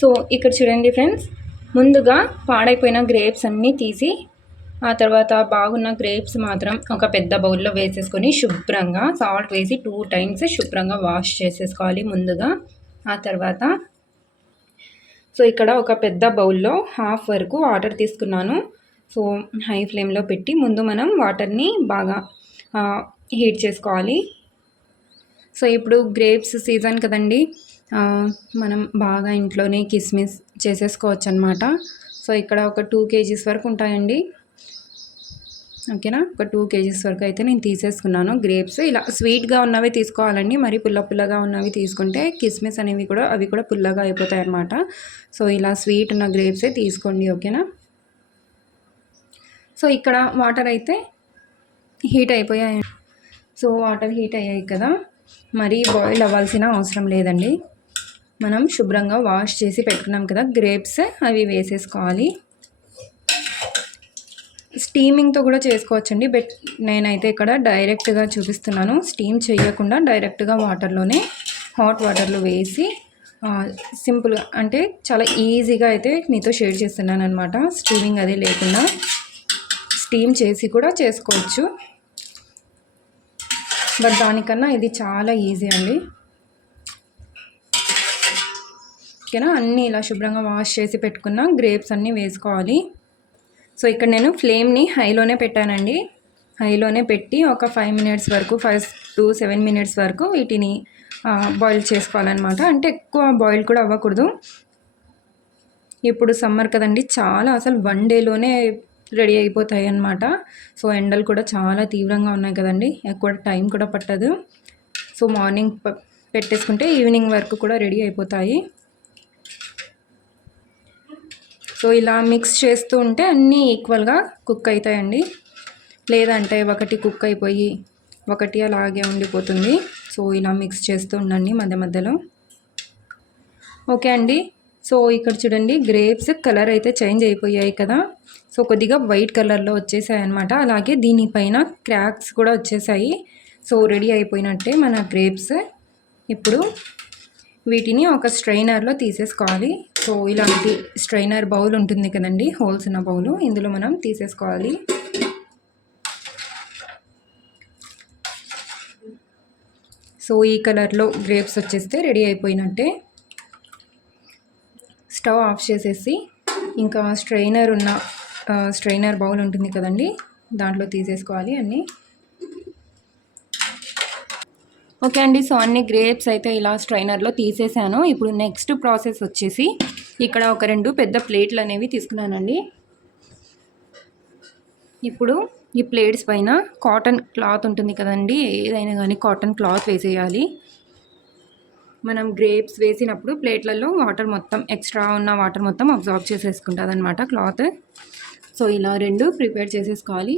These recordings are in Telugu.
సో ఇక్కడ చూడండి ఫ్రెండ్స్, ముందుగా పాడైపోయిన గ్రేప్స్ అన్నీ తీసి ఆ తర్వాత బాగున్న గ్రేప్స్ మాత్రం ఒక పెద్ద బౌల్లో వేసేసుకొని శుభ్రంగా సాల్ట్ వేసి 2 టైమ్స్ శుభ్రంగా వాష్ చేసేసుకోవాలి ముందుగా. ఆ తర్వాత సో ఇక్కడ ఒక పెద్ద బౌల్లో హాఫ్ వరకు వాటర్ తీసుకున్నాను. సో హై ఫ్లేమ్లో పెట్టి ముందు మనం వాటర్ని బాగా హీట్ చేసుకోవాలి. సో ఇప్పుడు గ్రేప్స్ సీజన్ కదండి, మనం బాగా ఇంట్లోనే కిస్మిస్ చేసేసుకోవచ్చు అనమాట. సో ఇక్కడ ఒక 2 kgs వరకు ఉంటాయండి. ఓకేనా, ఒక 2 kgs వరకు అయితే నేను తీసేసుకున్నాను. గ్రేప్స్ ఇలా స్వీట్గా ఉన్నవి తీసుకోవాలండి, మరి పుల్లగా ఉన్నవి తీసుకుంటే కిస్మిస్ అనేవి కూడా అవి కూడా పుల్లగా అయిపోతాయి అన్నమాట. సో ఇలా స్వీట్ ఉన్న గ్రేప్సే తీసుకోండి. ఓకేనా, సో ఇక్కడ వాటర్ అయితే హీట్ అయిపోయాయి. సో వాటర్ హీట్ అయ్యాయి కదా, మరి బాయిల్ అవ్వాల్సిన అవసరం లేదండి. మనం శుభ్రంగా వాష్ చేసి పెట్టుకున్నాం కదా గ్రేప్స్, అవి వేసేసుకోవాలి. స్టీమింగ్తో కూడా చేసుకోవచ్చండి, బట్ నేనైతే ఇక్కడ డైరెక్ట్గా చూపిస్తున్నాను. స్టీమ్ చేయకుండా డైరెక్ట్గా వాటర్లోనే హాట్ వాటర్లో వేసి సింపుల్గా అంటే చాలా ఈజీగా అయితే మీతో షేర్ చేస్తున్నాను అనమాట. స్టీమింగ్ అది లేకుండా స్టీమ్ చేసి కూడా చేసుకోవచ్చు, బట్ దానికన్నా ఇది చాలా ఈజీ అండి. ఓకేనా, అన్నీ ఇలా శుభ్రంగా వాష్ చేసి పెట్టుకున్న గ్రేప్స్ అన్నీ వేసుకోవాలి. సో ఇక్కడ నేను ఫ్లేమ్ని హైలోనే పెట్టానండి. హైలోనే పెట్టి ఒక 5 minutes వరకు 5 to 7 minutes వరకు వీటిని బాయిల్ చేసుకోవాలన్నమాట. అంటే ఎక్కువ బాయిల్ కూడా అవ్వకూడదు. ఇప్పుడు సమ్మర్ కదండి, చాలా అసలు 1 dayలోనే రెడీ అయిపోతాయి అన్నమాట. సో ఎండలు కూడా చాలా తీవ్రంగా ఉన్నాయి కదండి, ఎక్కువ టైం కూడా పట్టదు. సో మార్నింగ్ పెట్టేసుకుంటే ఈవినింగ్ వరకు కూడా రెడీ అయిపోతాయి. సో ఇలా మిక్స్ చేస్తూ ఉంటే అన్నీ ఈక్వల్గా కుక్ అవుతాయండి, లేదంటే ఒకటి కుక్ అయిపోయి ఒకటి అలాగే ఉండిపోతుంది. సో ఇలా మిక్స్ చేస్తూ ఉండండి మధ్య మధ్యలో. ఓకే అండి, సో ఇక్కడ చూడండి గ్రేప్స్ కలర్ అయితే చేంజ్ అయిపోయాయి కదా. సో కొద్దిగా వైట్ కలర్లో వచ్చేసాయి అన్నమాట. అలాగే దీనిపైన క్రాక్స్ కూడా వచ్చేసాయి. సో రెడీ అయిపోయినట్టే మన గ్రేప్స్. ఇప్పుడు వీటిని ఒక స్ట్రైనర్లో తీసేసుకోవాలి. సో ఇలాంటి స్ట్రైనర్ బౌల్ ఉంటుంది కదండి, హోల్స్ ఉన్న బౌలు, ఇందులో మనం తీసేసుకోవాలి. సో ఈ కలర్లో గ్రేప్స్ వచ్చేస్తే రెడీ అయిపోయినట్టే. స్టవ్ ఆఫ్ చేసేసి ఇంకా స్ట్రైనర్ బౌల్ ఉంటుంది కదండి, దాంట్లో తీసేసుకోవాలి అన్నీ. ఓకే అండి, సో అన్ని గ్రేప్స్ అయితే ఇలా స్ట్రైనర్లో తీసేసాను. ఇప్పుడు నెక్స్ట్ ప్రాసెస్ వచ్చేసి ఇక్కడ ఒక 2 పెద్ద ప్లేట్లు అనేవి తీసుకున్నానండి. ఇప్పుడు ఈ ప్లేట్స్ పైన కాటన్ క్లాత్ ఉంటుంది కదండి, ఏదైనా కానీ కాటన్ క్లాత్ వేసేయాలి. మనం గ్రేప్స్ వేసినప్పుడు ప్లేట్లలో వాటర్ మొత్తం ఎక్స్ట్రా ఉన్న వాటర్ మొత్తం అబ్జార్బ్ చేసేసుకుంటుంది అనమాట క్లాత్. సో ఇలా 2 ప్రిపేర్ చేసేసుకోవాలి.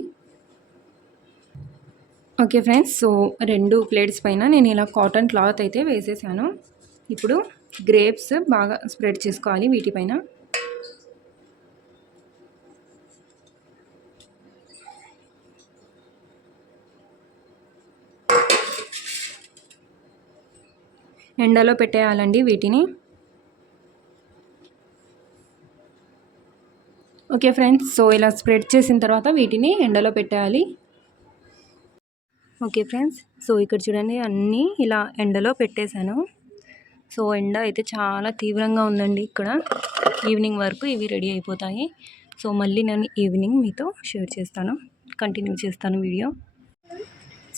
ఓకే ఫ్రెండ్స్, సో 2 ప్లేట్స్ పైన నేను ఇలా కాటన్ క్లాత్ అయితే వేసేసాను. ఇప్పుడు గ్రేప్స్ బాగా స్ప్రెడ్ చేసుకోవాలి వీటిపైన. ఎండలో పెట్టేయాలండి వీటిని. ఓకే ఫ్రెండ్స్, సో ఇలా స్ప్రెడ్ చేసిన తర్వాత వీటిని ఎండలో పెట్టేయాలి. ఓకే ఫ్రెండ్స్, సో ఇక్కడ చూడండి అన్నీ ఇలా ఎండలో పెట్టేశాను. సో ఎండ అయితే చాలా తీవ్రంగా ఉందండి ఇక్కడ. ఈవినింగ్ వరకు ఇవి రెడీ అయిపోతాయి. సో మళ్ళీ నేను ఈవినింగ్ మీతో షేర్ చేస్తాను, కంటిన్యూ చేస్తాను వీడియో.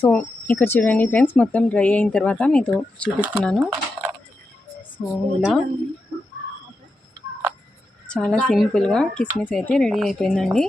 సో ఇక్కడ చూడండి ఫ్రెండ్స్, మొత్తం డ్రై అయిన తర్వాత మీతో చూపిస్తున్నాను. సో ఇలా చాలా సింపుల్గా కిస్మిస్ అయితే రెడీ అయిపోయిందండి.